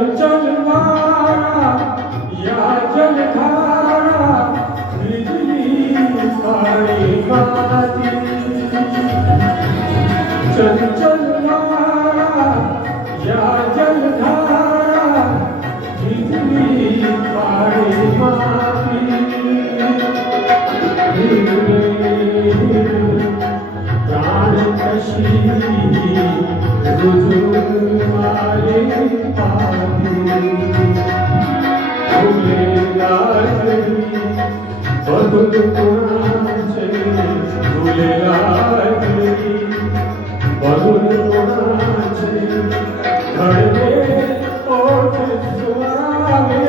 चल वारा या जलधारा बिजली काळी माती चल वारा या जलधारा बिजली काळी माती प्राण कशी रुजून आले पावी फुले लागली बघून कोणाचे फुले लागली बघून कोणाचे घडले ओठ सुवावे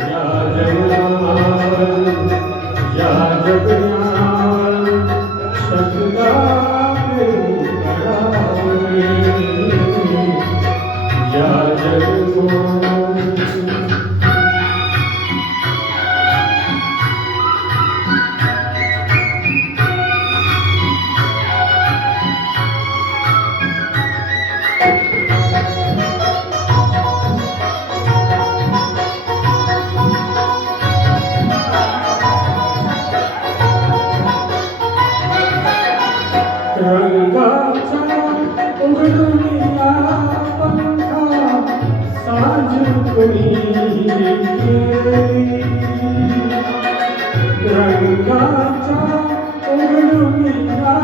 या जगनात या जगनात शकला या जगो रंगाचा उघडूया पंखा साज कोणी केली रंगाचा उघडूया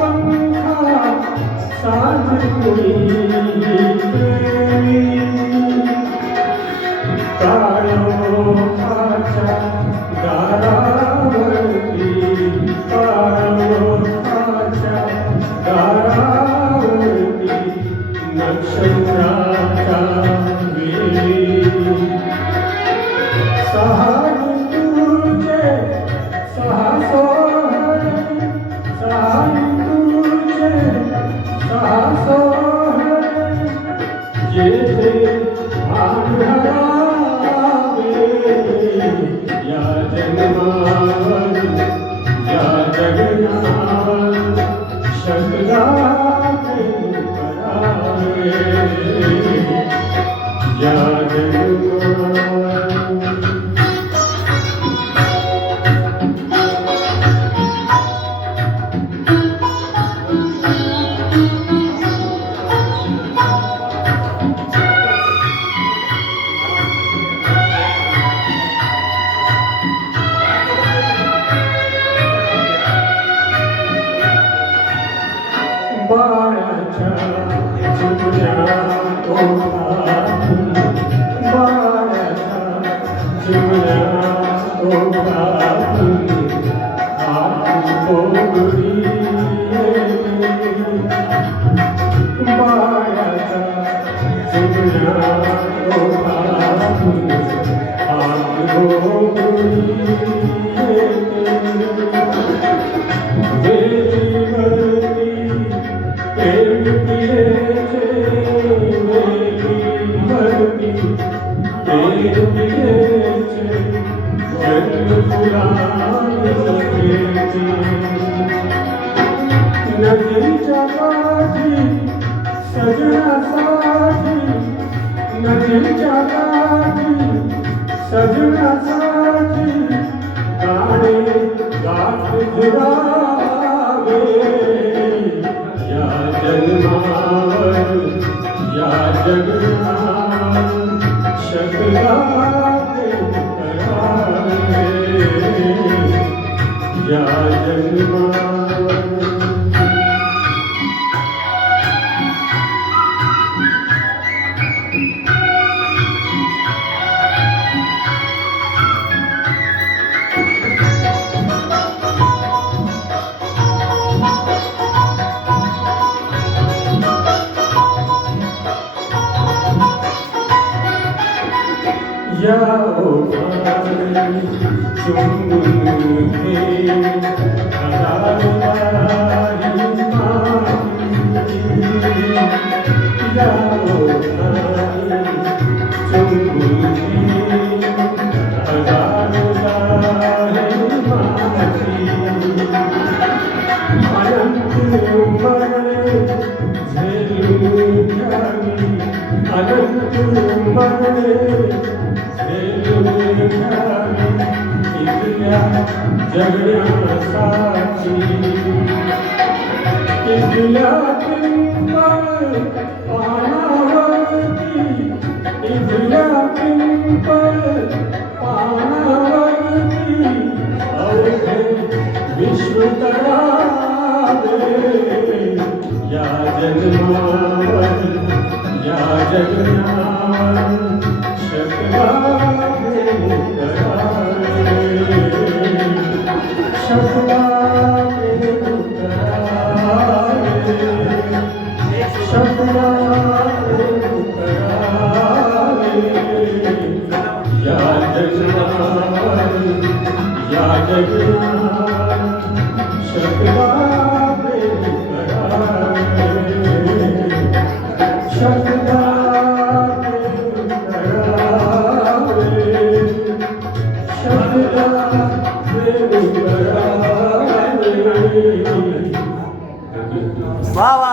पंखा साज कोणी केली काळोखाच्या दारावरती नक्षत्राच्या वेळी सहा ऋतूचे सहा सोहळे सहा ऋतूचे सहा सोहळे येथे आढळावे या जन्मावर या जगनात शकला या बाळाच्या चिमण्या ओढातून बाळाच्या चिमण्या ओढातून हाती पोगडी बाळाच्या चिमण्या ओढातून हाती पोगडी नदीच्या काठी सजण्यासाठी नदीच्या काठी सजण्यासाठी गाणे गात झुरावे या जन्मावर या जगनात शकला या जन्मावर या ओठाने चुंबून घे हजार बारी माही या ओठाने चुंबून घे हजार बारी माही अनंत उमरणे झेलून घ्यावी अनंत मरणे झेलून घ्यावे इथल्या जगण्यासाठी इथल्या पिंपळ पानावरती इथल्या पिंपळ पानावरती अवघे विश्व तरावे या जन्मावर या जगण्यावर शकलावे करावे शकलावे करावे शकलावे करावे या जगण्यावर या जगण्यावर शकलावे करावे शकलावे करावे शकलावे करावे वा वा